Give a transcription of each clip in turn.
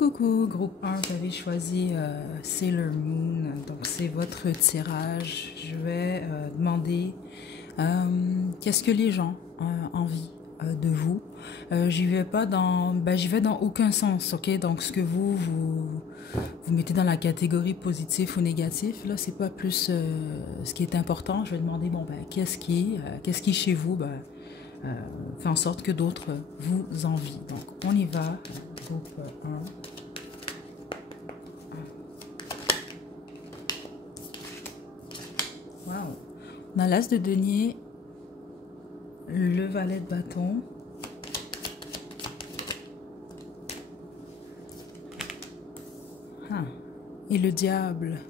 Coucou, groupe 1, vous avez choisi Sailor Moon, donc c'est votre tirage. Je vais demander qu'est-ce que les gens envient de vous. J'y vais pas dans, j'y vais dans aucun sens, ok? Donc ce que vous mettez dans la catégorie positif ou négatif, là c'est pas plus ce qui est important. Je vais demander bon qu'est-ce qui chez vous fait en sorte que d'autres vous envient. Donc on y va, groupe 1. Wow. On a l'as de denier, le valet de bâton, et le diable.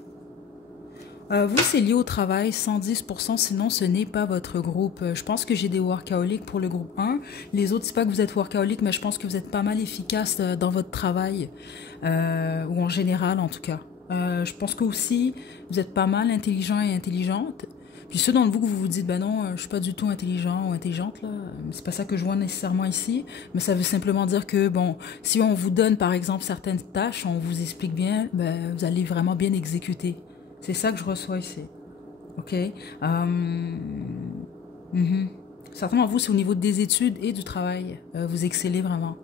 Vous, c'est lié au travail, 110%, sinon ce n'est pas votre groupe. Je pense que j'ai des workaholics pour le groupe 1. Les autres, c'est pas que vous êtes workaholic, mais je pense que vous êtes pas mal efficace dans votre travail, ou en général en tout cas. Je pense que aussi, vous êtes pas mal intelligent et intelligente. Puis ceux d'entre vous que vous vous dites, ben non, je suis pas du tout intelligent ou intelligente, là, c'est pas ça que je vois nécessairement ici, mais ça veut simplement dire que, bon, si on vous donne par exemple certaines tâches, on vous explique bien, ben, vous allez vraiment bien exécuter. C'est ça que je reçois ici. OK? Certainement, vous, c'est au niveau des études et du travail. Vous excellez vraiment.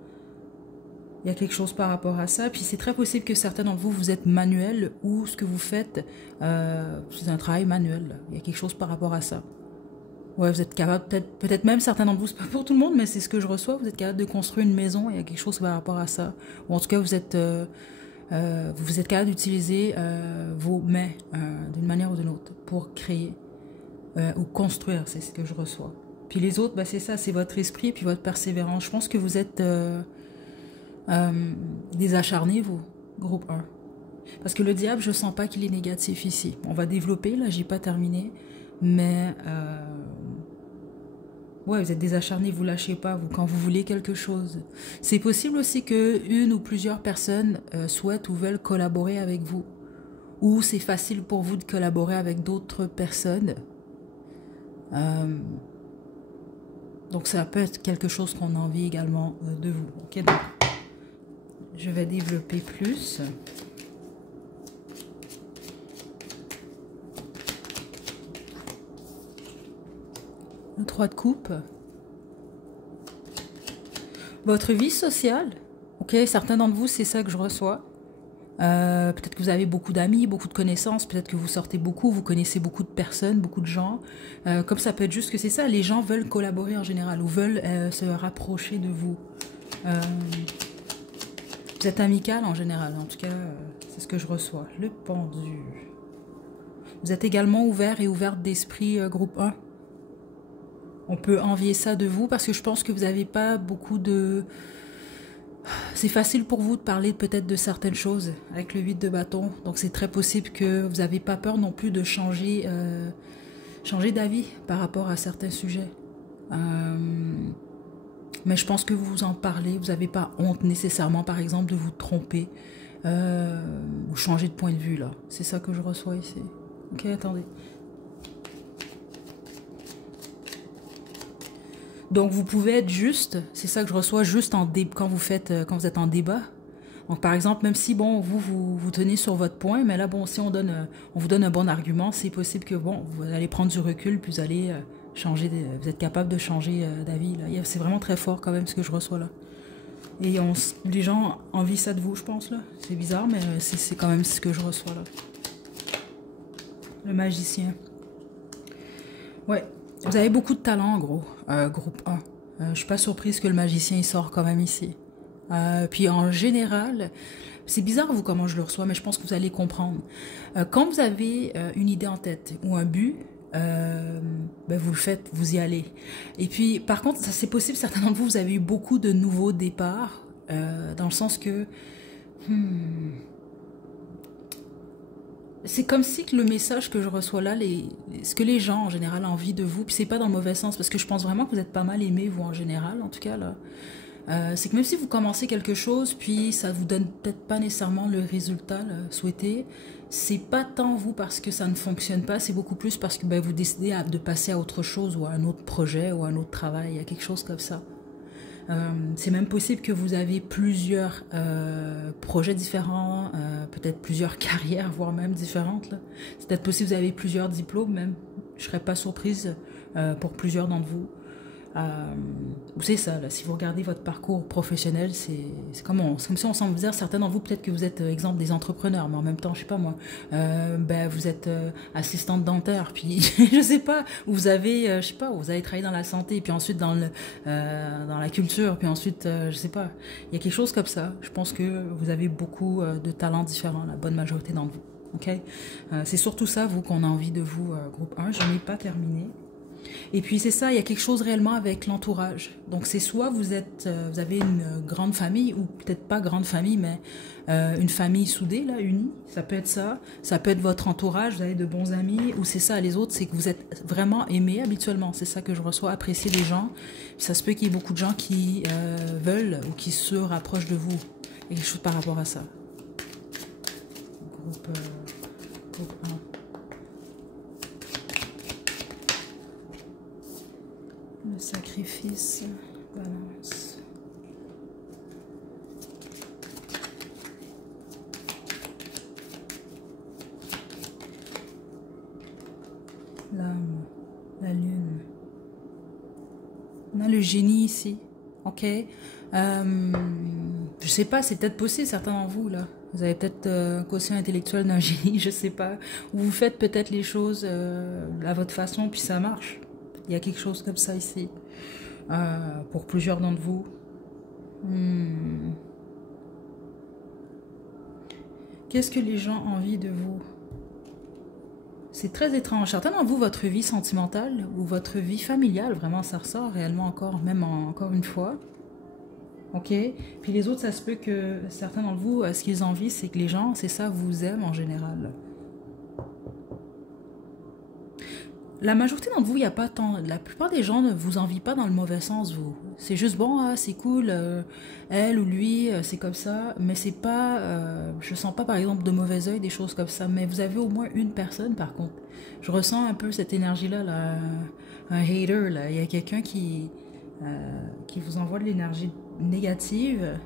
Il y a quelque chose par rapport à ça. Puis c'est très possible que certains d'entre vous, vous êtes manuel ou ce que vous faites, c'est un travail manuel. Là. Il y a quelque chose par rapport à ça. Ouais, vous êtes capable, peut-être même certains d'entre vous, c'est pas pour tout le monde, mais c'est ce que je reçois. Vous êtes capable de construire une maison. Il y a quelque chose par rapport à ça. Ou en tout cas, vous êtes capable d'utiliser vos mains d'une manière ou d'une autre pour créer ou construire. C'est ce que je reçois. Puis les autres, c'est ça, c'est votre esprit puis votre persévérance. Je pense que vous êtes des acharnés, vous, groupe 1. Parce que le diable, je sens pas qu'il est négatif ici. On va développer, là, j'ai pas terminé. Mais, ouais, vous êtes des acharnés, vous lâchez pas, vous, quand vous voulez quelque chose. C'est possible aussi que une ou plusieurs personnes souhaitent ou veulent collaborer avec vous. Ou c'est facile pour vous de collaborer avec d'autres personnes. Donc ça peut être quelque chose qu'on a envie également de vous. Ok, donc je vais développer plus. Le 3 de coupe. Votre vie sociale. Ok, certains d'entre vous, c'est ça que je reçois. Peut-être que vous avez beaucoup d'amis, beaucoup de connaissances, peut-être que vous sortez beaucoup, vous connaissez beaucoup de personnes, beaucoup de gens. Comme ça peut être juste que c'est ça, les gens veulent collaborer en général ou veulent se rapprocher de vous. Vous êtes amical en général, en tout cas, c'est ce que je reçois. Le pendu. Vous êtes également ouvert et ouverte d'esprit, groupe 1. On peut envier ça de vous parce que je pense que vous n'avez pas beaucoup de... C'est facile pour vous de parler peut-être de certaines choses avec le 8 de bâton. Donc c'est très possible que vous n'avez pas peur non plus de changer d'avis par rapport à certains sujets. Mais je pense que vous en parlez, vous n'avez pas honte nécessairement, par exemple, de vous tromper ou changer de point de vue, là. C'est ça que je reçois ici. Ok, attendez. Donc, vous pouvez être juste, c'est ça que je reçois, juste quand vous êtes en débat. Donc, par exemple, même si, bon, vous tenez sur votre point, mais là, bon, si on vous donne un bon argument, c'est possible que, bon, vous allez prendre du recul, puis vous allez... vous êtes capable de changer d'avis. C'est vraiment très fort quand même ce que je reçois là. Et les gens envient ça de vous, je pense là. C'est bizarre, mais c'est quand même ce que je reçois là. Le magicien. Ouais, vous avez beaucoup de talent en gros, groupe 1. Je suis pas surprise que le magicien il sort quand même ici. Puis en général, c'est bizarre vous comment je le reçois, mais je pense que vous allez comprendre. Quand vous avez une idée en tête ou un but, vous le faites, vous y allez. Et puis, par contre, ça c'est possible, certains d'entre vous, vous avez eu beaucoup de nouveaux départs, dans le sens que c'est comme si que le message que je reçois là, ce que les gens en général ont envie de vous, puis c'est pas dans le mauvais sens, parce que je pense vraiment que vous êtes pas mal aimé, vous en général, en tout cas là. C'est que même si vous commencez quelque chose, puis ça vous donne peut-être pas nécessairement le résultat là, souhaité, c'est pas tant vous parce que ça ne fonctionne pas, c'est beaucoup plus parce que vous décidez de passer à autre chose ou à un autre projet ou à un autre travail, il y a quelque chose comme ça. C'est même possible que vous avez plusieurs projets différents, peut-être plusieurs carrières, voire même différentes, là. C'est peut-être possible que vous avez plusieurs diplômes même. Je ne serais pas surprise pour plusieurs d'entre vous. C'est ça, là, si vous regardez votre parcours professionnel, c'est comme si on semble dire, certains d'entre vous, peut-être que vous êtes exemple des entrepreneurs, mais en même temps, je sais pas moi, vous êtes assistante dentaire, puis je sais pas, vous avez, je sais pas, vous avez travaillé dans la santé, puis ensuite dans la culture, puis ensuite, je sais pas, il y a quelque chose comme ça. Je pense que vous avez beaucoup de talents différents, la bonne majorité d'entre vous. Ok, c'est surtout ça, vous, qu'on a envie de vous, groupe 1. Je n'ai pas terminé. Et puis c'est ça, il y a quelque chose réellement avec l'entourage. Donc c'est soit vous avez une grande famille, ou peut-être pas grande famille, mais une famille soudée, là, unie. Ça peut être ça. Ça peut être votre entourage, vous avez de bons amis, ou c'est ça, les autres, c'est que vous êtes vraiment aimés habituellement. C'est ça que je reçois, apprécier des gens. Ça se peut qu'il y ait beaucoup de gens qui veulent ou qui se rapprochent de vous. Il y a quelque chose par rapport à ça. Groupe 1. Le sacrifice, balance. L'âme, la lune. On a le génie ici, ok. Je sais pas, c'est peut-être possible, certains d'entre vous, là. Vous avez peut-être un quotient intellectuel d'un génie, je sais pas. Ou vous faites peut-être les choses à votre façon, puis ça marche. Il y a quelque chose comme ça ici. Pour plusieurs d'entre vous. Qu'est-ce que les gens ont envie de vous? C'est très étrange. Certains d'entre vous, votre vie sentimentale ou votre vie familiale, vraiment, ça ressort réellement encore, même encore une fois. Ok? Puis les autres, ça se peut que certains d'entre vous, ce qu'ils ont envie, c'est que les gens, c'est ça, vous aiment en général. La majorité d'entre vous, il n'y a pas tant... La plupart des gens ne vous envient pas dans le mauvais sens, vous. C'est juste, bon, ah, c'est cool, elle ou lui, c'est comme ça. Mais c'est pas... je sens pas, par exemple, de mauvais œil, des choses comme ça. Mais vous avez au moins une personne, par contre. Je ressens un peu cette énergie-là, là, un hater, là. Il y a quelqu'un qui vous envoie de l'énergie négative.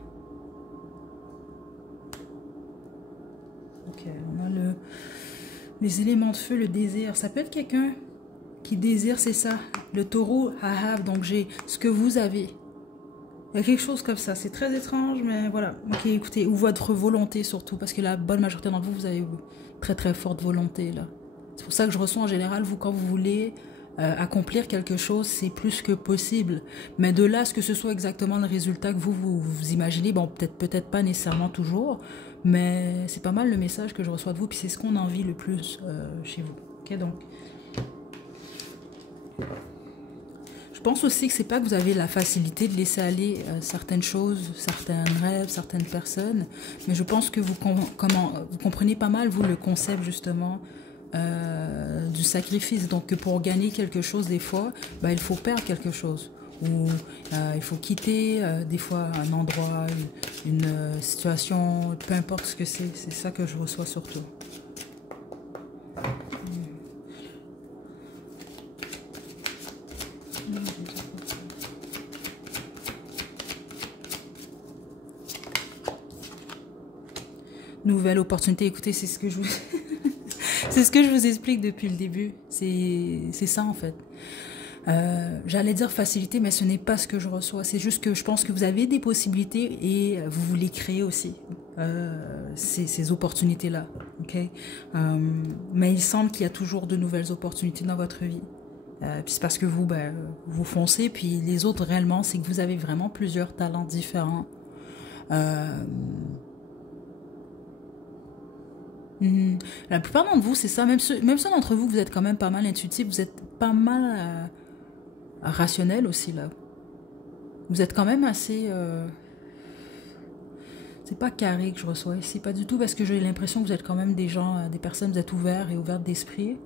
Ok, on a les éléments de feu, le désir. Ça peut être quelqu'un qui désire, c'est ça. Le taureau, I have, donc j'ai ce que vous avez. Il y a quelque chose comme ça. C'est très étrange, mais voilà. Ok, écoutez, ou votre volonté surtout, parce que la bonne majorité d'entre vous, vous avez une très très forte volonté, là. C'est pour ça que je ressens en général, vous, quand vous voulez accomplir quelque chose, c'est plus que possible. Mais de là, ce que ce soit exactement le résultat que vous imaginez, bon, peut-être pas nécessairement toujours, mais c'est pas mal le message que je reçois de vous, puis c'est ce qu'on a envie le plus chez vous. Ok, donc... Je pense aussi que c'est pas que vous avez la facilité de laisser aller certaines choses, certains rêves, certaines personnes, mais je pense que vous comprenez pas mal, vous, le concept justement du sacrifice. Donc que pour gagner quelque chose, des fois, il faut perdre quelque chose. Ou il faut quitter des fois un endroit, une situation, peu importe ce que c'est. C'est ça que je reçois surtout. Nouvelle opportunité, écoutez, c'est ce que je vous... c'est ce que je vous explique depuis le début. C'est ça, en fait. J'allais dire facilité, mais ce n'est pas ce que je reçois. C'est juste que je pense que vous avez des possibilités et vous voulez créer aussi ces opportunités-là. Okay? Mais il semble qu'il y a toujours de nouvelles opportunités dans votre vie. Puis c'est parce que vous, vous foncez, puis les autres, réellement, c'est que vous avez vraiment plusieurs talents différents. La plupart d'entre vous, c'est ça. Même ceux d'entre vous, vous êtes quand même pas mal intuitifs. Vous êtes pas mal rationnel aussi, là. Vous êtes quand même assez... C'est pas carré que je reçois ici. Pas du tout, parce que j'ai l'impression que vous êtes quand même des gens, des personnes, vous êtes ouverts et ouvertes d'esprit.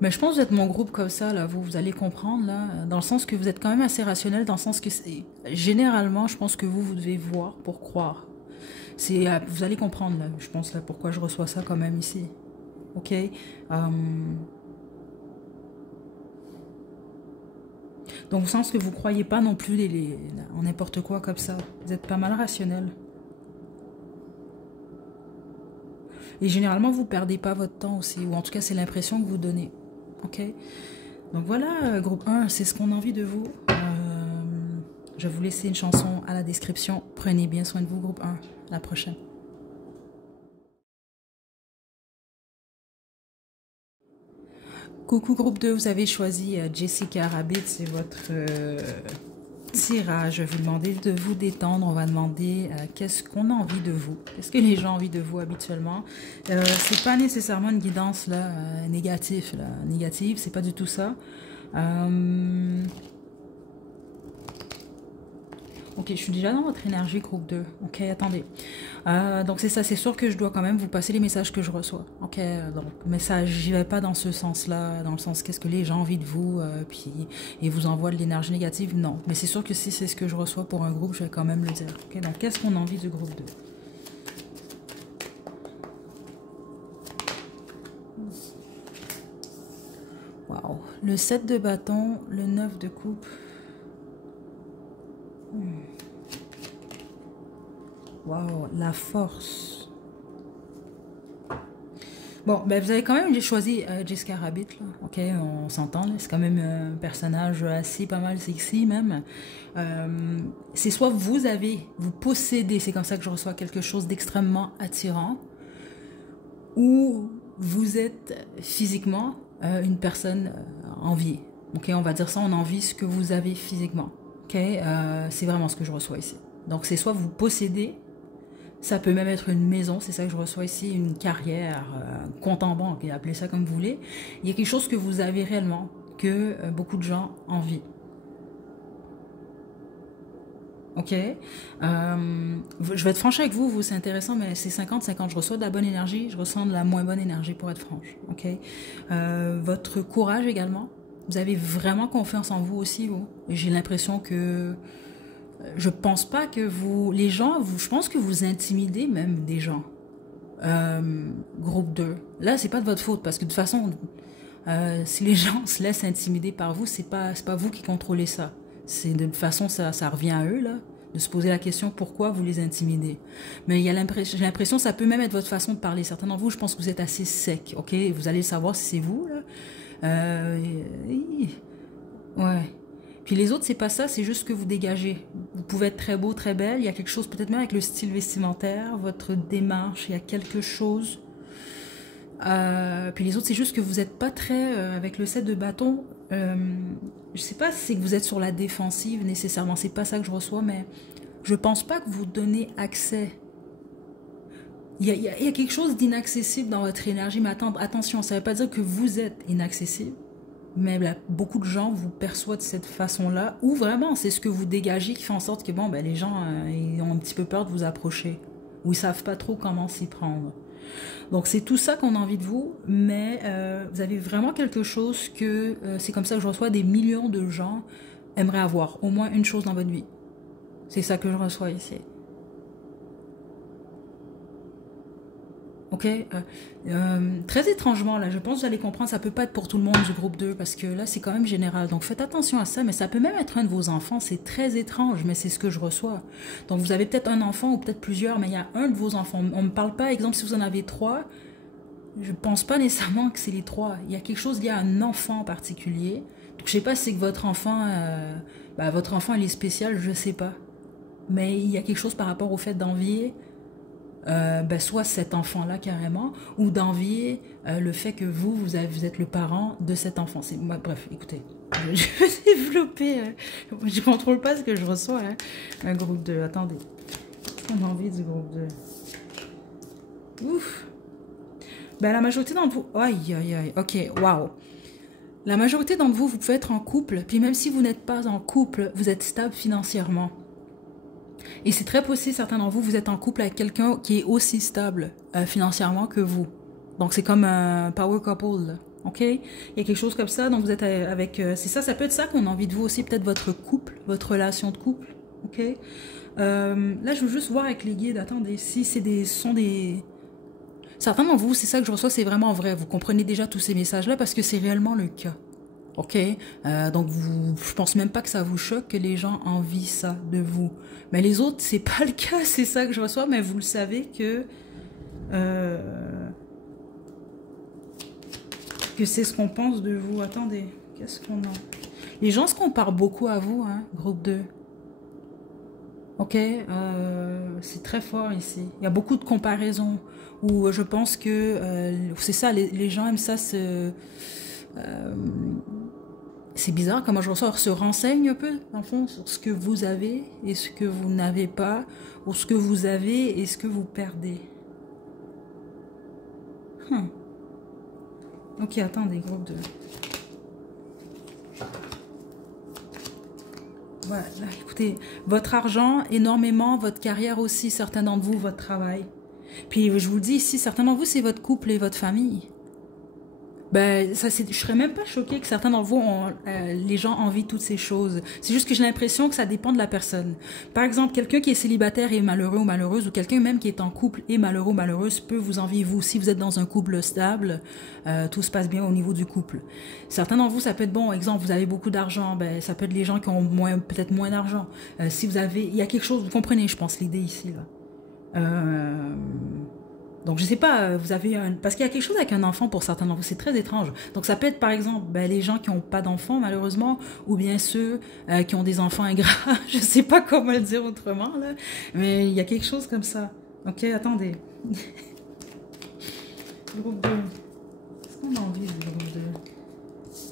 Mais je pense que vous êtes mon groupe comme ça, là, vous allez comprendre, là, dans le sens que vous êtes quand même assez rationnel, dans le sens que généralement, je pense que vous devez voir pour croire. Vous allez comprendre, là, je pense, là, pourquoi je reçois ça quand même ici. Ok? Donc, au sens que vous ne croyez pas non plus en n'importe quoi comme ça. Vous êtes pas mal rationnel. Et généralement, vous ne perdez pas votre temps aussi. Ou en tout cas, c'est l'impression que vous donnez. Ok? Donc voilà, groupe 1, c'est ce qu'on a envie de vous. Je vais vous laisser une chanson à la description. Prenez bien soin de vous, groupe 1. À la prochaine. Coucou groupe 2, vous avez choisi Jessica Rabbit, c'est votre tirage. Je vais vous demander de vous détendre. On va demander qu'est-ce qu'on a envie de vous. Qu'est-ce que les gens ont envie de vous habituellement. C'est pas nécessairement une guidance là, négative. Négative, c'est pas du tout ça. Ok, je suis déjà dans votre énergie, groupe 2. Ok, attendez. Donc c'est ça, c'est sûr que je dois quand même vous passer les messages que je reçois. Ok, donc message, j'y vais pas dans ce sens-là, dans le sens qu'est-ce que les gens ont envie de vous, puis et vous envoient de l'énergie négative, non. Mais c'est sûr que si c'est ce que je reçois pour un groupe, je vais quand même le dire. Ok, donc qu'est-ce qu'on a envie du groupe 2? Waouh, le 7 de bâton, le 9 de coupe. Waouh, la force. Bon, ben vous avez quand même choisi Jessica Rabbit, là. Ok, on s'entend, c'est quand même un personnage assez pas mal sexy même. C'est soit vous possédez, c'est comme ça que je reçois quelque chose d'extrêmement attirant, ou vous êtes physiquement une personne enviée. Ok, on va dire ça, on envie ce que vous avez physiquement. Ok, c'est vraiment ce que je reçois ici. Donc c'est soit vous possédez, ça peut même être une maison, c'est ça que je reçois ici, une carrière, un compte en banque, appelez ça comme vous voulez. Il y a quelque chose que vous avez réellement, que beaucoup de gens envient. Ok, je vais être franche avec vous, c'est intéressant, mais c'est 50-50. Je reçois de la bonne énergie, je ressens de la moins bonne énergie pour être franche. Ok, votre courage également, vous avez vraiment confiance en vous aussi, vous. J'ai l'impression que je pense pas que les gens, je pense que vous intimidez même des gens. Groupe 2. Là, c'est pas de votre faute parce que de toute façon, si les gens se laissent intimider par vous, c'est pas vous qui contrôlez ça. C'est de toute façon, ça revient à eux, là, de se poser la question pourquoi vous les intimidez. Mais j'ai l'impression, ça peut même être votre façon de parler. Certains d'entre vous, je pense que vous êtes assez sec, ok? Vous allez le savoir si c'est vous, là. Ouais. Puis les autres, c'est pas ça, c'est juste que vous dégagez. Vous pouvez être très beau, très belle. Il y a quelque chose, peut-être même avec le style vestimentaire, votre démarche, il y a quelque chose. Puis les autres, c'est juste que vous n'êtes pas très, avec le 7 de bâton, je sais pas si c'est que vous êtes sur la défensive nécessairement, c'est pas ça que je reçois, mais je pense pas que vous donnez accès. Il y a quelque chose d'inaccessible dans votre énergie, mais attention, ça veut pas dire que vous êtes inaccessible. Mais là, beaucoup de gens vous perçoivent de cette façon-là, ou vraiment c'est ce que vous dégagez qui fait en sorte que bon, ben, les gens ils ont un petit peu peur de vous approcher, ou ils savent pas trop comment s'y prendre. Donc c'est tout ça qu'on a envie de vous, mais vous avez vraiment quelque chose que c'est comme ça que je reçois des millions de gens aimeraient avoir, au moins une chose dans votre vie. C'est ça que je reçois ici. Ok, très étrangement là, je pense que vous allez comprendre, ça peut pas être pour tout le monde du groupe 2 parce que là c'est quand même général, donc faites attention à ça, mais ça peut même être un de vos enfants, c'est très étrange, mais c'est ce que je reçois. Donc vous avez peut-être un enfant ou peut-être plusieurs, mais il y a un de vos enfants, on me parle pas, exemple si vous en avez 3, je pense pas nécessairement que c'est les 3, il y a quelque chose, il y a un enfant en particulier, donc je sais pas si c'est que votre enfant il est spécial, je sais pas, mais il y a quelque chose par rapport au fait d'envier soit cet enfant-là carrément, ou d'envier le fait que vous êtes le parent de cet enfant. Bref, écoutez, je vais développer, je contrôle pas ce que je reçois, hein. Un groupe 2, attendez, qu'est-ce qu'on a envie du groupe 2? Ouf. Ben, la majorité d'entre vous, aïe, aïe, aïe, ok, waouh. La majorité d'entre vous, vous pouvez être en couple, puis même si vous n'êtes pas en couple, vous êtes stable financièrement. Et c'est très possible, certains d'entre vous, vous êtes en couple avec quelqu'un qui est aussi stable financièrement que vous. Donc, c'est comme un power couple, là. OK? Il y a quelque chose comme ça. Donc, vous êtes avec... c'est ça, ça peut être ça qu'on a envie de vous aussi, peut-être votre couple, votre relation de couple. OK? Là, je veux juste voir avec les guides. Attendez, si c'est sont des... Certains d'entre vous, c'est ça que je reçois, c'est vraiment vrai. Vous comprenez déjà tous ces messages-là parce que c'est réellement le cas. Ok, donc je pense même pas que ça vous choque que les gens envient ça de vous. Mais les autres, c'est pas le cas, c'est ça que je reçois, mais vous le savez que c'est ce qu'on pense de vous. Attendez, qu'est-ce qu'on a? Les gens se comparent beaucoup à vous, hein, groupe 2. Ok, c'est très fort ici. Il y a beaucoup de comparaisons où je pense que c'est ça, les gens aiment ça c'est bizarre comment je ressors, se renseigne un peu, dans le fond, sur ce que vous avez et ce que vous n'avez pas, ou ce que vous avez et ce que vous perdez. Ok, attendez, groupe 2. Voilà, écoutez, votre argent, énormément, votre carrière aussi, certains d'entre vous, votre travail. Puis je vous le dis ici, certains d'entre vous, c'est votre couple et votre famille. Ben, ça, je serais même pas choquée que certains d'entre vous ont, les gens envient toutes ces choses. C'est juste que j'ai l'impression que ça dépend de la personne. Par exemple, quelqu'un qui est célibataire et malheureux ou malheureuse, ou quelqu'un même qui est en couple et malheureux ou malheureuse peut vous envier vous. Si vous êtes dans un couple stable, tout se passe bien au niveau du couple. Certains d'entre vous, ça peut être bon. Exemple, vous avez beaucoup d'argent, ben ça peut être les gens qui ont peut-être moins d'argent. Si vous avez, il y a quelque chose, vous comprenez, je pense l'idée ici là. Donc, je sais pas, vous avez un... Parce qu'il y a quelque chose avec un enfant pour certains d'entre vous, c'est très étrange. Donc, ça peut être, par exemple, ben, les gens qui n'ont pas d'enfants, malheureusement, ou bien ceux qui ont des enfants ingrats. Je sais pas comment le dire autrement, là. Mais il y a quelque chose comme ça. Ok, attendez. Groupe 2. Qu'est-ce qu'on a envie du groupe 2?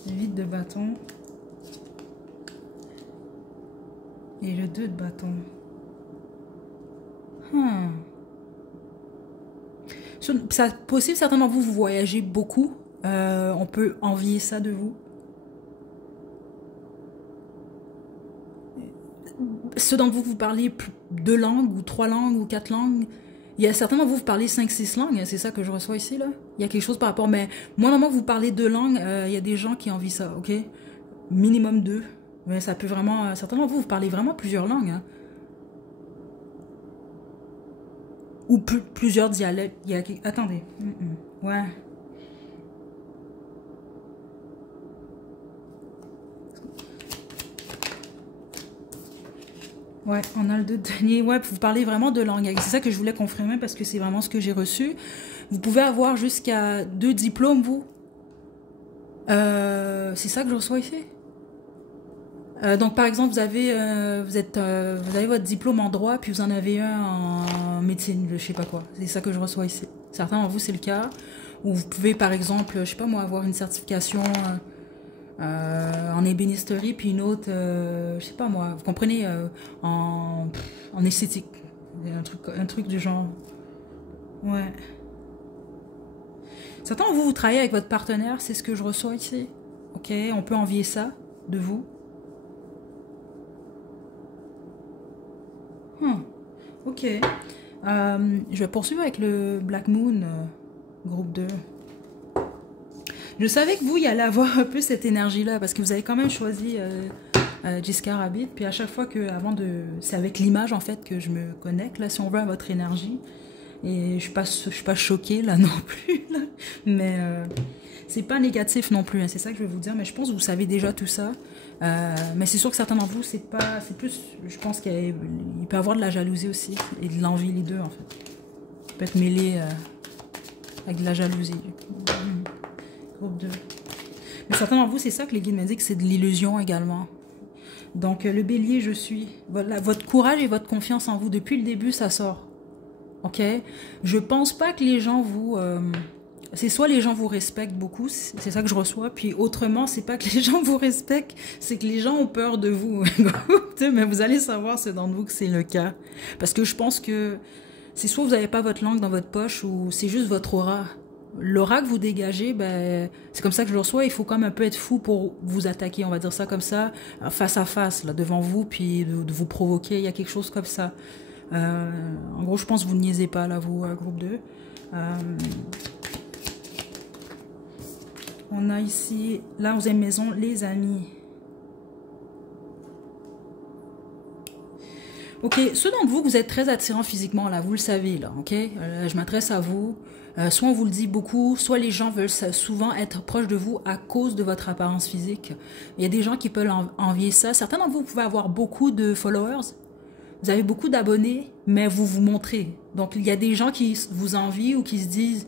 Le 8 de bâton. Et le 2 de bâton. C'est possible, certains d'entre vous, vous voyagez beaucoup. On peut envier ça de vous. Ceux d'entre vous, vous parlez 2 langues, ou 3 langues, ou 4 langues. Il y a certains d'entre vous, vous parlez 5-6 langues. C'est ça que je reçois ici, là. Il y a quelque chose par rapport. Mais moi, normalement, vous parlez 2 langues. Il y a des gens qui envient ça, ok? Minimum 2. Mais ça peut vraiment... certains d'entre vous, vous parlez vraiment plusieurs langues, hein. Ou plusieurs dialectes. Il y a... Attendez. Ouais. Ouais, on a le 2 de denier. Ouais, vous parlez vraiment de langue. C'est ça que je voulais confirmer parce que c'est vraiment ce que j'ai reçu. Vous pouvez avoir jusqu'à 2 diplômes, vous. C'est ça que je reçois ici. Donc, par exemple, vous avez votre diplôme en droit, puis vous en avez un en médecine, je sais pas quoi. C'est ça que je reçois ici. Certains d'entre vous, c'est le cas. Ou vous pouvez, par exemple, je sais pas moi, avoir une certification en ébénisterie, puis une autre, je sais pas moi, vous comprenez, en esthétique. Un truc du genre. Ouais. Certains d'entre vous, vous travaillez avec votre partenaire, c'est ce que je reçois ici. Ok, on peut envier ça de vous. Ok. Je vais poursuivre avec le Black Moon, groupe 2. Je savais que vous, il allait avoir un peu cette énergie-là, parce que vous avez quand même choisi Giscard Rabbit, puis à chaque fois que, c'est avec l'image, en fait, que je me connecte, là, si on veut, à votre énergie. Et je suis pas choquée, là, non plus, là. Mais c'est pas négatif non plus, hein, c'est ça que je vais vous dire, mais je pense que vous savez déjà tout ça. Mais c'est sûr que certains d'entre vous, c'est plus, je pense qu'il peut y avoir de la jalousie aussi, et de l'envie, les deux, en fait. Il peut être mêlé avec de la jalousie. Groupe 2. Mais certains d'entre vous, c'est ça que les guides m'indiquent, c'est de l'illusion également. Donc, le bélier, je suis. Voilà, votre courage et votre confiance en vous, depuis le début, ça sort. Ok? Je pense pas que les gens vous... c'est soit les gens vous respectent beaucoup, c'est ça que je reçois, puis autrement, c'est pas que les gens vous respectent, c'est que les gens ont peur de vous. Mais vous allez savoir, c'est d'entre vous que c'est le cas. Parce que je pense que c'est soit vous n'avez pas votre langue dans votre poche, ou c'est juste votre aura. L'aura que vous dégagez, ben, c'est comme ça que je le reçois. Il faut quand même un peu être fou pour vous attaquer, on va dire ça comme ça, face à face, là, devant vous, puis de vous provoquer. Il y a quelque chose comme ça. En gros, je pense que vous ne niaisez pas, là, vous, groupe 2. On a ici, la 11e maison, les amis. Ok, ceux d'entre vous, vous êtes très attirants physiquement, là, vous le savez, là, ok? Je m'adresse à vous. Soit on vous le dit beaucoup, soit les gens veulent souvent être proches de vous à cause de votre apparence physique. Il y a des gens qui peuvent envier ça. Certains d'entre vous pouvez avoir beaucoup de followers, vous avez beaucoup d'abonnés, mais vous vous montrez. Donc, il y a des gens qui vous envient ou qui se disent,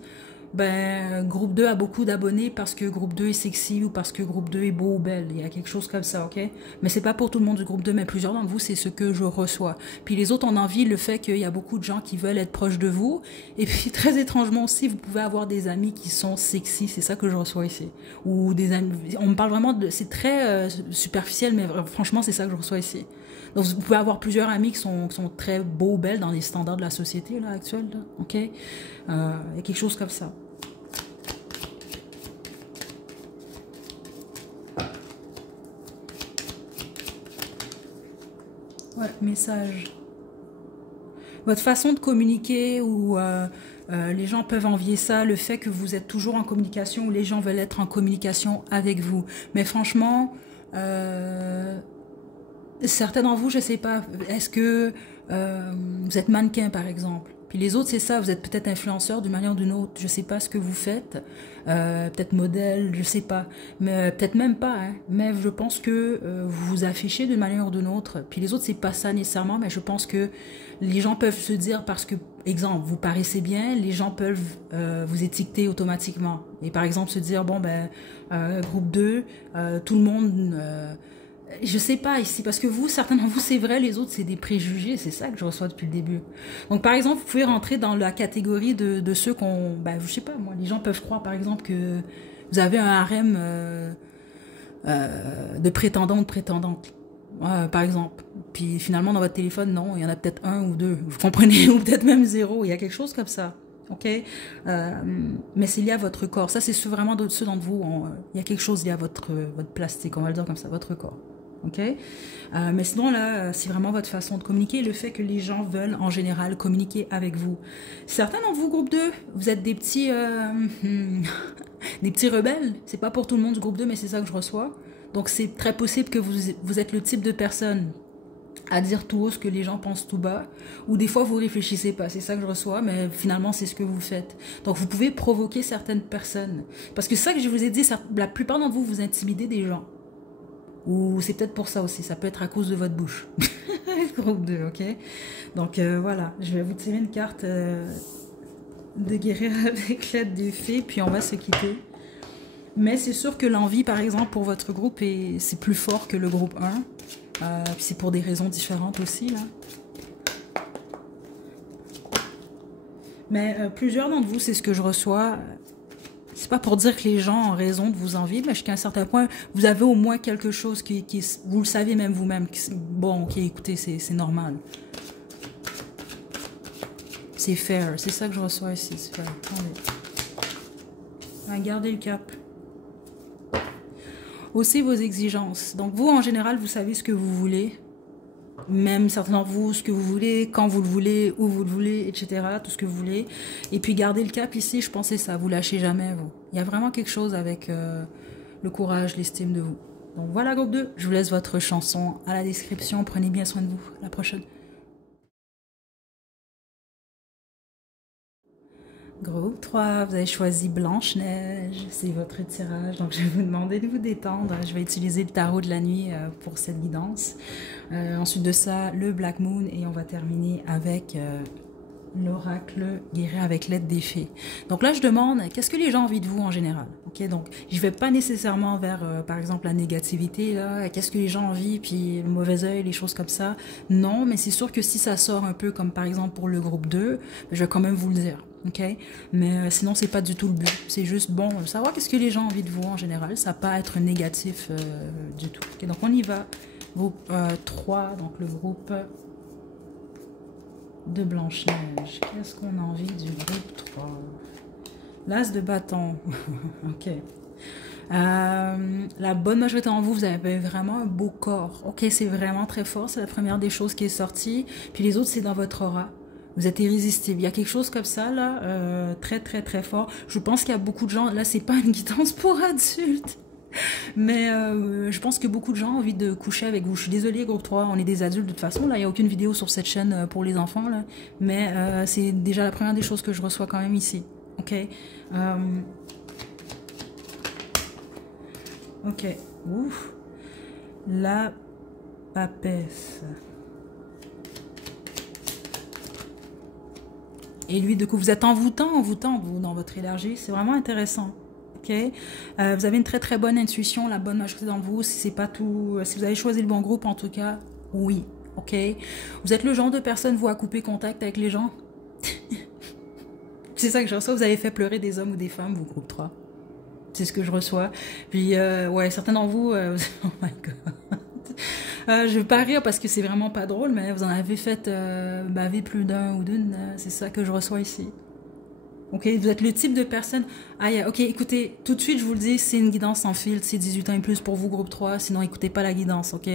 ben, groupe 2 a beaucoup d'abonnés parce que groupe 2 est sexy ou parce que groupe 2 est beau ou belle. Il y a quelque chose comme ça, ok? Mais c'est pas pour tout le monde du groupe 2, mais plusieurs d'entre vous, c'est ce que je reçois. Puis les autres, on envie le fait qu'il y a beaucoup de gens qui veulent être proches de vous. Et puis, très étrangement aussi, vous pouvez avoir des amis qui sont sexy. C'est ça que je reçois ici. Ou des amis, on me parle vraiment de, c'est très superficiel, mais franchement, c'est ça que je reçois ici. Donc, vous pouvez avoir plusieurs amis qui sont très beaux ou belles dans les standards de la société là, actuelle, là, ok? Il y a quelque chose comme ça. Ouais, message. Votre façon de communiquer ou les gens peuvent envier ça, le fait que vous êtes toujours en communication ou les gens veulent être en communication avec vous. Mais franchement, certains d'entre vous, je sais pas, est-ce que vous êtes mannequin par exemple? Puis les autres, c'est ça, vous êtes peut-être influenceur d'une manière ou d'une autre. Je sais pas ce que vous faites, peut-être modèle, je sais pas, mais peut-être même pas. Hein. Mais je pense que vous vous affichez d'une manière ou d'une autre. Puis les autres, c'est pas ça nécessairement, mais je pense que les gens peuvent se dire parce que, exemple, vous paraissez bien, les gens peuvent vous étiqueter automatiquement. Et par exemple se dire bon ben groupe 2, tout le monde. Je sais pas ici, parce que vous, certains d'entre vous, c'est vrai, les autres, c'est des préjugés, c'est ça que je reçois depuis le début. Donc, par exemple, vous pouvez rentrer dans la catégorie de ceux qu'on, ben, je sais pas, moi, les gens peuvent croire, par exemple, que vous avez un harem de prétendants ou de prétendantes, par exemple. Puis, finalement, dans votre téléphone, non, il y en a peut-être un ou deux, vous comprenez, ou peut-être même zéro, il y a quelque chose comme ça. Ok, mais c'est lié à votre corps. Ça, c'est vraiment de ceux d'entre vous. Il y a quelque chose lié à votre plastique, on va le dire comme ça, votre corps. Ok, mais sinon là, c'est vraiment votre façon de communiquer, le fait que les gens veulent en général communiquer avec vous. Certains d'entre vous, groupe 2, vous êtes des petits, des petits rebelles. C'est pas pour tout le monde du groupe 2, mais c'est ça que je reçois. Donc c'est très possible que vous êtes le type de personne à dire tout haut ce que les gens pensent tout bas, ou des fois vous réfléchissez pas, c'est ça que je reçois, mais finalement c'est ce que vous faites. Donc vous pouvez provoquer certaines personnes, parce que ça que je vous ai dit, la plupart d'entre vous, vous intimidez des gens, ou c'est peut-être pour ça aussi, ça peut être à cause de votre bouche. Groupe 2, ok? Donc voilà, je vais vous tirer une carte de guérir avec l'aide des fées, puis on va se quitter. Mais c'est sûr que l'envie, par exemple, pour votre groupe, c'est plus fort que le groupe 1. C'est pour des raisons différentes aussi, là. Mais plusieurs d'entre vous, c'est ce que je reçois. C'est pas pour dire que les gens ont raison de vous envier, mais jusqu'à un certain point, vous avez au moins quelque chose qui vous le savez même vous-même. Bon, ok, écoutez, c'est normal. C'est fair, c'est ça que je reçois ici, c'est fair. Attendez. Gardez le cap. Aussi vos exigences. Donc vous, en général, vous savez ce que vous voulez. Même certains d'entre vous, ce que vous voulez, quand vous le voulez, où vous le voulez, etc. Tout ce que vous voulez. Et puis gardez le cap ici, je pensais ça. Vous lâchez jamais, vous. Il y a vraiment quelque chose avec le courage, l'estime de vous. Donc voilà, groupe 2. Je vous laisse votre chanson à la description. Prenez bien soin de vous. À la prochaine. Groupe 3, vous avez choisi Blanche-Neige, c'est votre tirage, donc je vais vous demander de vous détendre. Je vais utiliser le tarot de la nuit pour cette guidance. Ensuite de ça, le Black Moon et on va terminer avec l'oracle guérir avec l'aide des fées. Donc là, je demande, qu'est-ce que les gens ont envie de vous en général? Ok, donc je vais pas nécessairement vers, par exemple, la négativité, là, qu'est-ce que les gens ont envie, puis le mauvais œil, les choses comme ça. Non, mais c'est sûr que si ça sort un peu comme par exemple pour le groupe 2, je vais quand même vous le dire. Ok, mais sinon c'est pas du tout le but, c'est juste bon savoir qu'est-ce que les gens ont envie de vous en général, ça va pas être négatif du tout. Okay, donc on y va, groupe 3, donc le groupe de Blanche-Neige. Qu'est-ce qu'on a envie du groupe 3? L'as de bâton. Ok. La bonne majorité en vous, vous avez vraiment un beau corps. Ok, c'est vraiment très fort, c'est la première des choses qui est sortie. Puis les autres, c'est dans votre aura. Vous êtes irrésistible. Il y a quelque chose comme ça, là, très, très, très fort. Je pense qu'il y a beaucoup de gens... Là, c'est pas une guidance pour adultes. Mais je pense que beaucoup de gens ont envie de coucher avec vous. Je suis désolée, groupe 3, on est des adultes de toute façon. Là, il n'y a aucune vidéo sur cette chaîne pour les enfants. Là. Mais c'est déjà la première des choses que je reçois quand même ici. Ok. Ok. Ouf. La papesse. Et lui, du coup, vous êtes envoûtant, vous, dans votre énergie. C'est vraiment intéressant. Ok. Vous avez une très très bonne intuition, la bonne majorité dans vous. Si c'est pas tout, si vous avez choisi le bon groupe, en tout cas, oui. Ok. Vous êtes le genre de personne, vous, à couper contact avec les gens. C'est ça que je reçois. Vous avez fait pleurer des hommes ou des femmes, vous, groupe 3. C'est ce que je reçois. Puis, ouais, certains d'entre vous, oh my god. Je veux pas rire parce que c'est vraiment pas drôle, mais vous en avez fait baver plus d'un ou d'une. C'est ça que je reçois ici. Ok, vous êtes le type de personne. Ah, ok, écoutez, tout de suite, je vous le dis, c'est une guidance sans filtre, c'est 18 ans et plus pour vous, groupe 3. Sinon, écoutez pas la guidance, ok?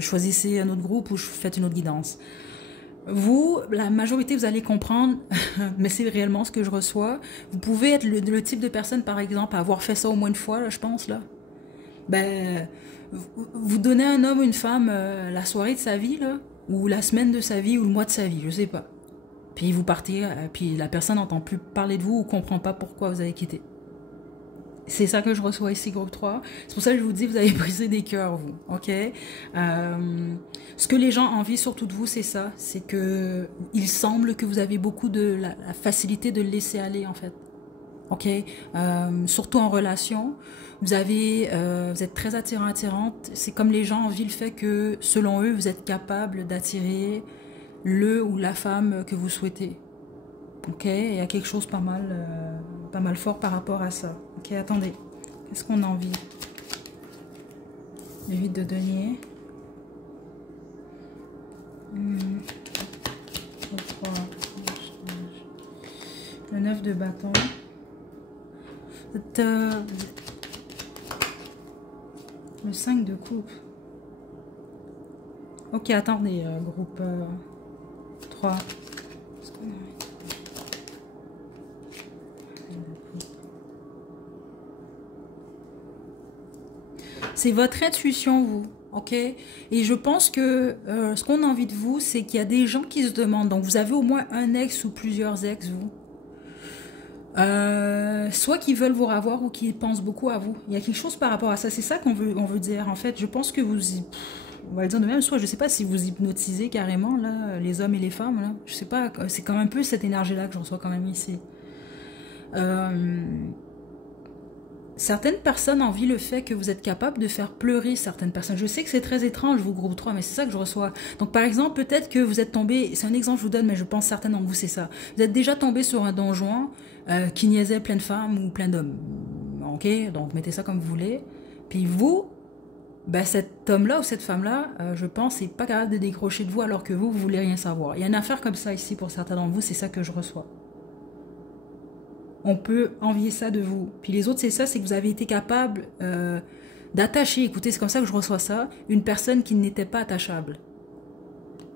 Choisissez un autre groupe ou faites une autre guidance. Vous, la majorité, vous allez comprendre, mais c'est réellement ce que je reçois. Vous pouvez être le type de personne, par exemple, à avoir fait ça au moins une fois, là, je pense, là. Ben, vous donnez à un homme ou une femme la soirée de sa vie, là, ou la semaine de sa vie, ou le mois de sa vie, je sais pas. Puis vous partez, puis la personne n'entend plus parler de vous ou comprend pas pourquoi vous avez quitté. C'est ça que je reçois ici, groupe 3. C'est pour ça que je vous dis, vous avez brisé des cœurs, vous. Ok. Ce que les gens envient surtout de vous, c'est ça. C'est que il semble que vous avez beaucoup de la facilité de le laisser aller, en fait. Ok. Surtout en relation. Vous êtes très attirant, attirante. C'est comme les gens envient le fait que, selon eux, vous êtes capable d'attirer le ou la femme que vous souhaitez. Ok, il y a quelque chose pas mal fort par rapport à ça. Ok, attendez. Qu'est-ce qu'on a envie? Le 8 de denier. Le 9 de bâton. Le 5 de coupe. Ok, attendez, groupe 3. C'est votre intuition, vous, ok? Et je pense que ce qu'on a envie de vous, c'est qu'il y a des gens qui se demandent. Donc, vous avez au moins un ex ou plusieurs ex, vous. Soit qui veulent vous revoir ou qui pensent beaucoup à vous. Il y a quelque chose par rapport à ça. C'est ça qu'on veut dire, en fait. Je pense que vous on va le dire de même, soit je sais pas si vous hypnotisez carrément, là, les hommes et les femmes, là. Je sais pas, c'est quand même un peu cette énergie-là que je reçois quand même ici. Certaines personnes envient le fait que vous êtes capable de faire pleurer certaines personnes. Je sais que c'est très étrange, vous, groupe 3, mais c'est ça que je reçois. Donc, par exemple, peut-être que vous êtes tombé, c'est un exemple que je vous donne, mais je pense certains d'entre vous, c'est ça. Vous êtes déjà tombé sur un donjon qui niaisait plein de femmes ou plein d'hommes. Ok, donc mettez ça comme vous voulez. Puis vous, ben, cet homme-là ou cette femme-là, je pense, n'est pas capable de décrocher de vous alors que vous voulez rien savoir. Il y a une affaire comme ça ici pour certains d'entre vous, c'est ça que je reçois. On peut envier ça de vous. Puis les autres, c'est ça, c'est que vous avez été capable d'attacher, écoutez, c'est comme ça que je reçois ça, une personne qui n'était pas attachable.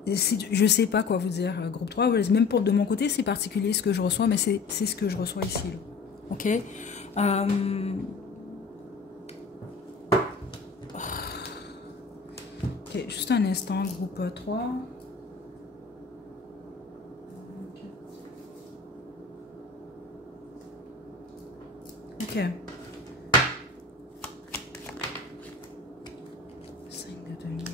Je sais pas quoi vous dire, groupe 3, même de mon côté, c'est particulier ce que je reçois, mais c'est ce que je reçois ici. Là. Ok. Ok, juste un instant, groupe 3. Ok. 5 de denier.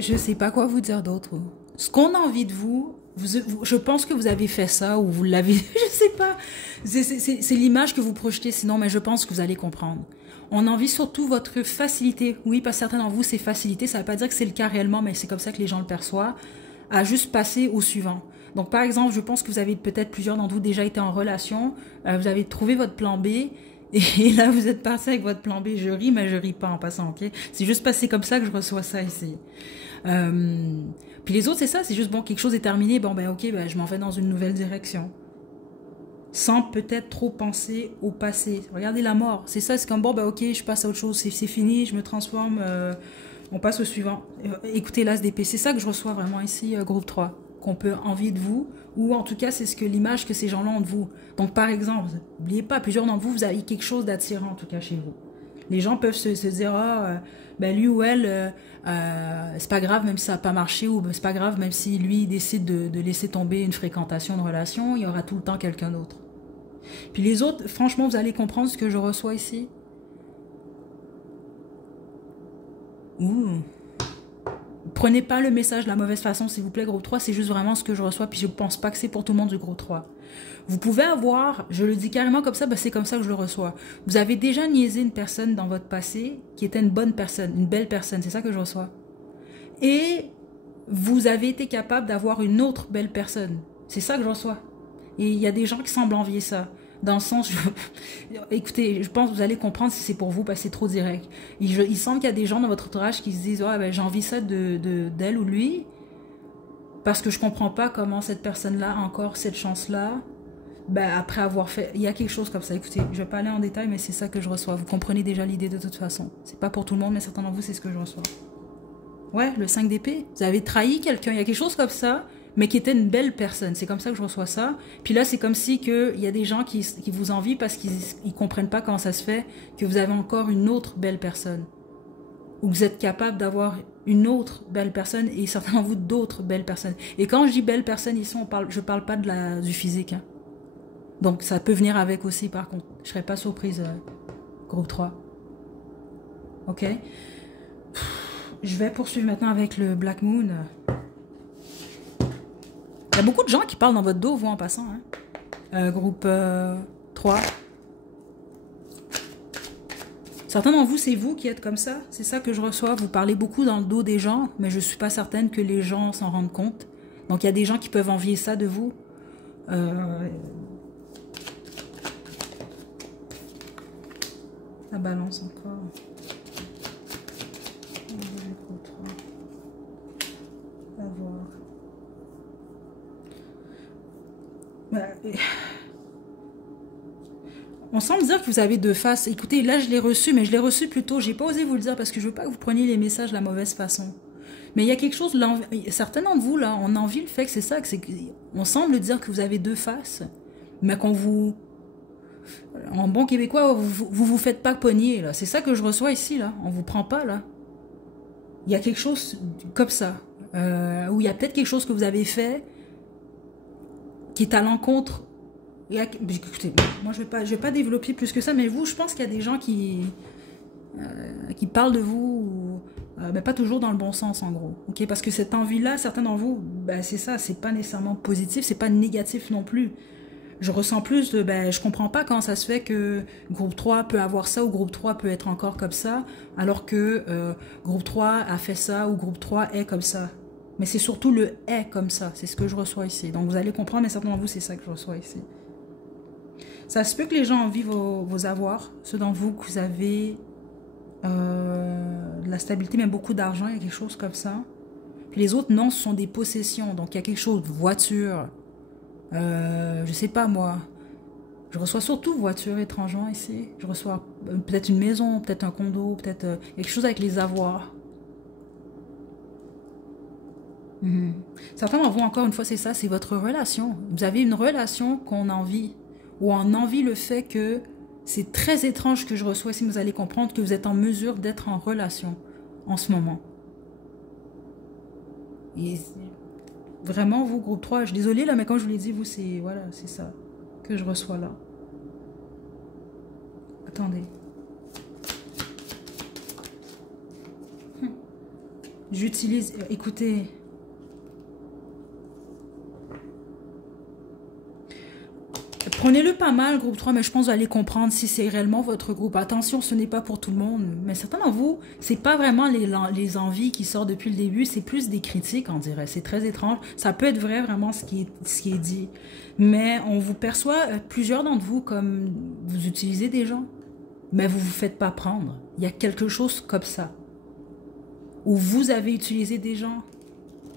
Je sais pas quoi vous dire d'autre. Ce qu'on a envie de vous, je pense que vous avez fait ça ou vous l'avez, je sais pas. C'est l'image que vous projetez sinon, mais je pense que vous allez comprendre. On envie surtout votre facilité. Oui, parce que certains d'entre vous, c'est facilité. Ça ne veut pas dire que c'est le cas réellement, mais c'est comme ça que les gens le perçoivent. À juste passer au suivant. Donc, par exemple, je pense que vous avez peut-être plusieurs d'entre vous déjà été en relation. Vous avez trouvé votre plan B. Et là, vous êtes parti avec votre plan B. Je ris, mais je ris pas en passant, ok? C'est juste passé comme ça que je reçois ça ici. Puis les autres, c'est ça. C'est juste, bon, quelque chose est terminé. Bon, ben, ok, ben, je m'en vais dans une nouvelle direction. Sans peut-être trop penser au passé. Regardez la mort. C'est ça, c'est comme, bon, ben, ok, je passe à autre chose. C'est fini, je me transforme. On passe au suivant. Écoutez l'As d'épée. C'est ça que je reçois vraiment ici, groupe 3. qu'on peut envier de vous, ou en tout cas, c'est ce que l'image que ces gens-là ont de vous. Donc, par exemple, n'oubliez pas, plusieurs d'entre vous, vous avez quelque chose d'attirant, en tout cas, chez vous. Les gens peuvent se dire, ah, ben lui ou elle, c'est pas grave même si ça n'a pas marché, ou ben, c'est pas grave même si lui décide de laisser tomber une fréquentation, une relation, il y aura tout le temps quelqu'un d'autre. Puis les autres, franchement, vous allez comprendre ce que je reçois ici. Ouh. Prenez pas le message de la mauvaise façon, s'il vous plaît, groupe 3, c'est juste vraiment ce que je reçois, puis je pense pas que c'est pour tout le monde du groupe 3. Vous pouvez avoir, je le dis carrément comme ça, ben c'est comme ça que je le reçois. Vous avez déjà niaisé une personne dans votre passé qui était une bonne personne, une belle personne, c'est ça que je reçois. Et vous avez été capable d'avoir une autre belle personne, c'est ça que je reçois. Et il y a des gens qui semblent envier ça. Dans le sens, écoutez, je pense que vous allez comprendre si c'est pour vous, parce que c'est trop direct. Il semble qu'il y a des gens dans votre entourage qui se disent, ouais, ben, j'ai envie ça d'elle ou lui, parce que je comprends pas comment cette personne-là a encore cette chance-là, ben, après avoir fait... Il y a quelque chose comme ça. Écoutez, je vais pas aller en détail, mais c'est ça que je reçois. Vous comprenez déjà l'idée de toute façon. C'est pas pour tout le monde, mais certains d'entre vous, c'est ce que je reçois. Ouais, le 5 d'épée. Vous avez trahi quelqu'un. Il y a quelque chose comme ça, mais qui était une belle personne. C'est comme ça que je reçois ça. Puis là, c'est comme si il y a des gens qui vous envient parce qu'ils comprennent pas comment ça se fait que vous avez encore une autre belle personne. Ou vous êtes capable d'avoir une autre belle personne et certains d'entre vous d'autres belles personnes. Et quand je dis belle personne, ici, je parle pas du physique. Hein. Donc, ça peut venir avec aussi, par contre. Je serais pas surprise, groupe 3. Ok? Je vais poursuivre maintenant avec le Black Moon. Il y a beaucoup de gens qui parlent dans votre dos, vous, en passant. Hein? Groupe 3. Certains d'entre vous, c'est vous qui êtes comme ça. C'est ça que je reçois. Vous parlez beaucoup dans le dos des gens, mais je ne suis pas certaine que les gens s'en rendent compte. Donc, il y a des gens qui peuvent envier ça de vous. La balance encore. À voir. On semble dire que vous avez deux faces. Écoutez, là, je l'ai reçu, mais je l'ai reçu plus tôt. J'ai pas osé vous le dire parce que je veux pas que vous preniez les messages de la mauvaise façon. Mais il y a quelque chose, certains d'entre vous, là, on envie le fait que c'est ça, on semble dire que vous avez deux faces, mais qu'on vous... En bon québécois, vous faites pas pogner, là. C'est ça que je reçois ici, là. On vous prend pas, là. Il y a quelque chose comme ça. Où il y a peut-être quelque chose que vous avez fait qui est à l'encontre. Écoutez, moi, je vais pas développer plus que ça, mais vous, je pense qu'il y a des gens qui parlent de vous, mais pas toujours dans le bon sens, en gros. Okay? Parce que cette envie-là, certains d'entre vous, ben, c'est ça, c'est pas nécessairement positif, c'est pas négatif non plus. Je ressens plus de, ben, je comprends pas comment ça se fait que groupe 3 peut avoir ça ou groupe 3 peut être encore comme ça, alors que groupe 3 a fait ça ou groupe 3 est comme ça. Mais c'est surtout le est comme ça, c'est ce que je reçois ici. Donc vous allez comprendre, mais certains d'entre vous, c'est ça que je reçois ici. Ça se peut que les gens envient vos avoirs, ceux d'entre vous que vous avez de la stabilité, mais beaucoup d'argent, il y a quelque chose comme ça. Puis les autres, non, ce sont des possessions, donc il y a quelque chose, voiture, je sais pas moi, je reçois surtout voiture étrangement ici, je reçois peut-être une maison, peut-être un condo, peut-être quelque chose avec les avoirs. Certains d'entre vous, encore une fois, c'est ça, c'est votre relation. Vous avez une relation qu'on envie, ou on envie le fait que c'est très étrange que je reçois ici, vous allez comprendre que vous êtes en mesure d'être en relation en ce moment. Et vraiment, vous, groupe 3, je suis désolée là, mais comme je vous l'ai dit, vous, c'est voilà, c'est ça que je reçois là. Attendez. J'utilise, écoutez... Prenez-le pas mal, groupe 3, mais je pense que vous allez comprendre si c'est réellement votre groupe. Attention, ce n'est pas pour tout le monde. Mais certains d'entre vous, c'est pas vraiment les envies qui sortent depuis le début, c'est plus des critiques, on dirait. C'est très étrange. Ça peut être vrai, vraiment, ce qui est dit. Mais on vous perçoit, plusieurs d'entre vous, comme vous utilisez des gens, mais vous ne vous faites pas prendre. Il y a quelque chose comme ça. Où vous avez utilisé des gens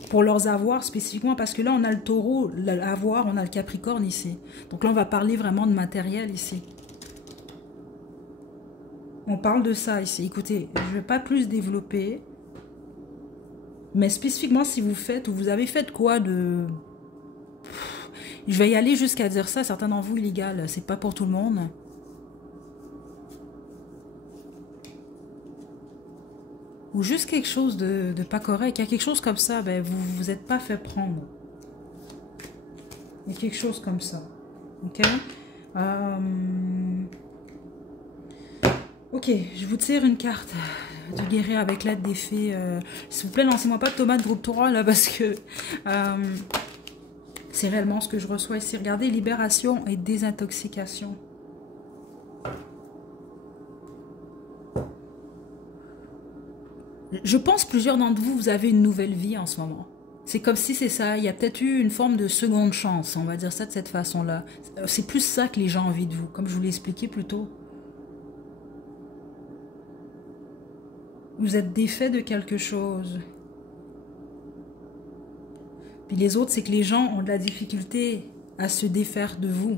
pour leurs avoirs spécifiquement, parce que là, on a le taureau, l'avoir, on a le capricorne ici. Donc là, on va parler vraiment de matériel ici. On parle de ça ici. Écoutez, je ne vais pas plus développer. Mais spécifiquement, si vous faites ou vous avez fait quoi de... Je vais y aller jusqu'à dire ça, certains d'entre vous, illégal, c'est pas pour tout le monde. Ou juste quelque chose de pas correct. Il y a quelque chose comme ça, ben vous vous êtes pas fait prendre. Il y a quelque chose comme ça. Ok? Ok, je vous tire une carte du guerrier avec l'aide des fées. S'il vous plaît, lancez-moi pas de tomate groupe 3 là parce que c'est réellement ce que je reçois ici. Regardez, libération et désintoxication. Je pense que plusieurs d'entre vous, vous avez une nouvelle vie en ce moment. C'est comme si c'est ça, il y a peut-être eu une forme de seconde chance, on va dire ça de cette façon-là. C'est plus ça que les gens ont envie de vous, comme je vous l'ai expliqué plus tôt. Vous êtes défait de quelque chose. Puis les autres, c'est que les gens ont de la difficulté à se défaire de vous.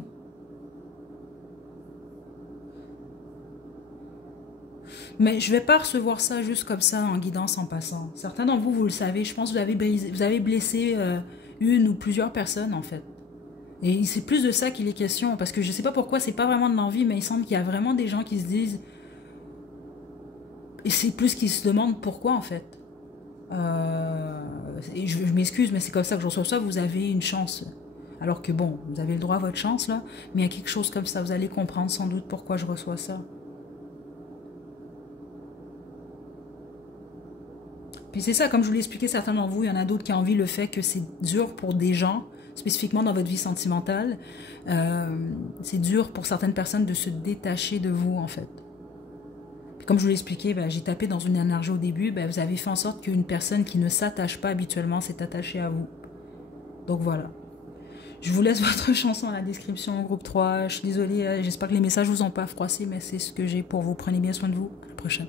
Mais je ne vais pas recevoir ça juste comme ça en guidance en passant. Certains d'entre vous, vous le savez, je pense que vous avez blessé une ou plusieurs personnes en fait. Et c'est plus de ça qu'il est question, parce que je ne sais pas pourquoi, c'est pas vraiment de l'envie, mais il semble qu'il y a vraiment des gens qui se disent... Et c'est plus qu'ils se demandent pourquoi en fait. Et je m'excuse, mais c'est comme ça que je reçois ça, vous avez une chance. Alors que bon, vous avez le droit à votre chance là, mais il y a quelque chose comme ça, vous allez comprendre sans doute pourquoi je reçois ça. Puis c'est ça, comme je vous l'ai expliqué, certains d'entre vous, il y en a d'autres qui ont envie le fait que c'est dur pour des gens, spécifiquement dans votre vie sentimentale. C'est dur pour certaines personnes de se détacher de vous, en fait. Puis comme je vous l'ai expliqué, ben, j'ai tapé dans une énergie au début, ben, vous avez fait en sorte qu'une personne qui ne s'attache pas habituellement s'est attachée à vous. Donc voilà. Je vous laisse votre chanson dans la description, groupe 3. Je suis désolée, j'espère que les messages vous ont pas froissé, mais c'est ce que j'ai pour vous. Prenez bien soin de vous. À la prochaine.